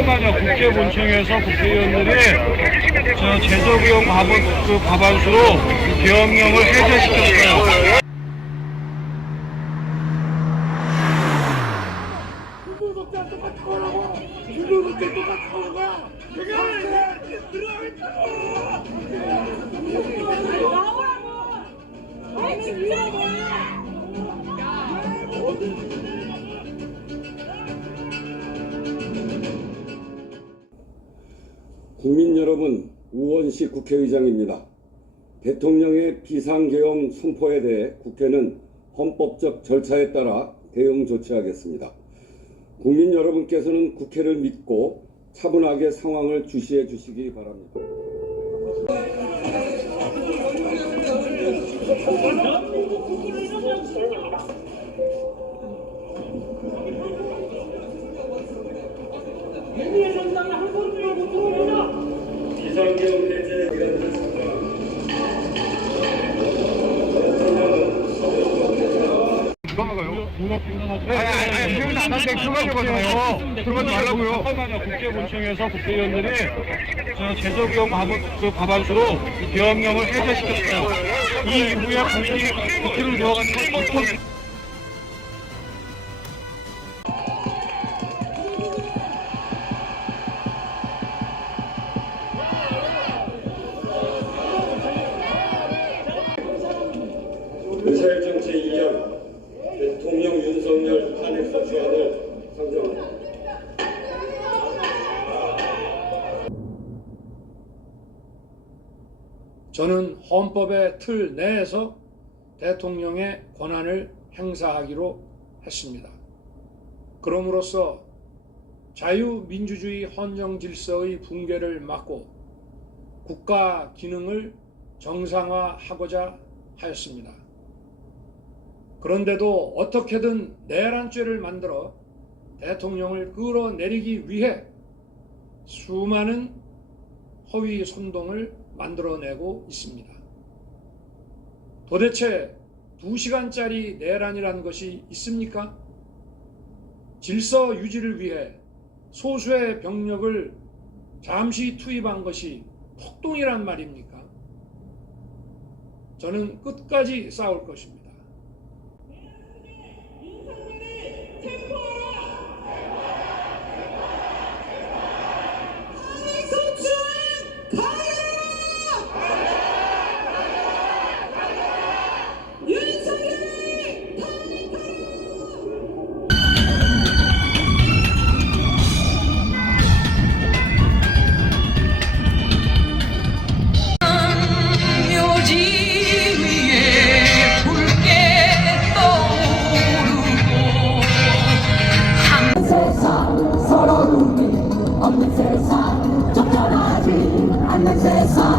하자마자 국회 본청에서 국회의원들이 저 제조기용 과반, 그 과반수로 그 계엄령을 해제시켰어요. 유도독자 똑같이 거 국민 여러분, 우원식 국회의장입니다. 대통령의 비상계엄 선포에 대해 국회는 헌법적 절차에 따라 대응 조치하겠습니다. 국민 여러분께서는 국회를 믿고 차분하게 상황을 주시해 주시기 바랍니다. 아니, 아니, 아니, 표현 안 하는데 들어가잖아요. 들어가지 말라고요. 하자마자 국회 본청에서 국회의원들이 저그 과반수로 이 계엄령을 해제시켰어요. 이 이후에 국회, 국회를 들어가서 보통 의사일정 제2형 저는 헌법의 틀 내에서 대통령의 권한을 행사하기로 했습니다. 그럼으로써 자유민주주의 헌정 질서의 붕괴를 막고 국가 기능을 정상화하고자 하였습니다. 그런데도 어떻게든 내란죄를 만들어 대통령을 끌어내리기 위해 수많은 허위 선동을 만들어내고 있습니다. 도대체 2시간짜리 내란이라는 것이 있습니까? 질서 유지를 위해 소수의 병력을 잠시 투입한 것이 폭동이란 말입니까? 저는 끝까지 싸울 것입니다. Jesus.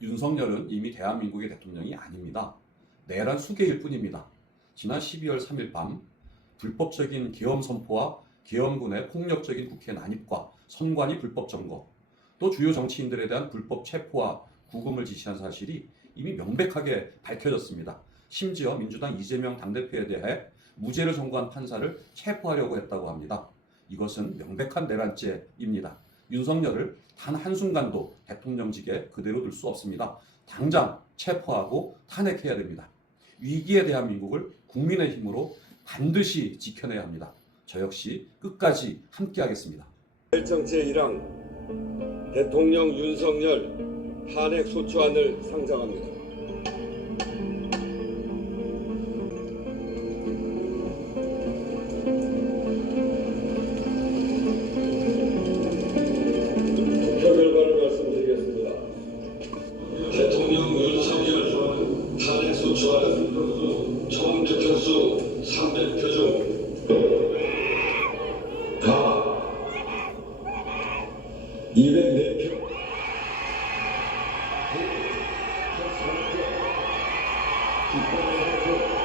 윤석열은 이미 대한민국의 대통령이 아닙니다. 내란 수계일 뿐입니다. 지난 12월 3일 밤 불법적인 계엄 선포와 계엄군의 폭력적인 국회 난입과 선관위 불법 점거, 또 주요 정치인들에 대한 불법 체포와 구금을 지시한 사실이 이미 명백하게 밝혀졌습니다. 심지어 민주당 이재명 당대표에 대해 무죄를 선고한 판사를 체포하려고 했다고 합니다. 이것은 명백한 내란죄입니다. 윤석열을 단 한순간도 대통령직에 그대로 둘 수 없습니다. 당장 체포하고 탄핵해야 됩니다. 위기의 대한민국을 국민의 힘으로 반드시 지켜내야 합니다. 저 역시 끝까지 함께하겠습니다. 결정 제1항 대통령 윤석열 탄핵 소추안을 상정합니다. people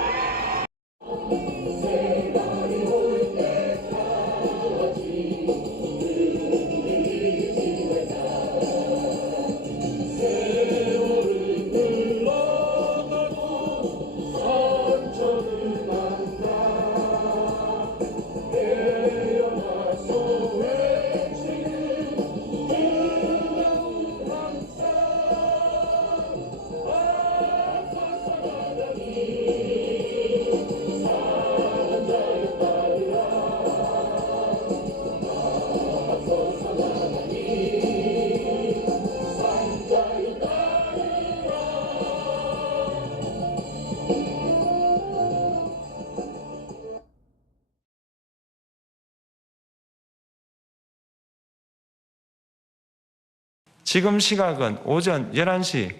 지금 시각은 오전 11시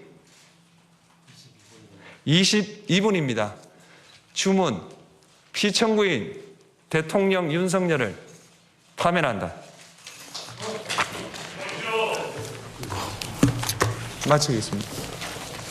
22분입니다. 주문 피청구인 대통령 윤석열을 파면한다. 마치겠습니다.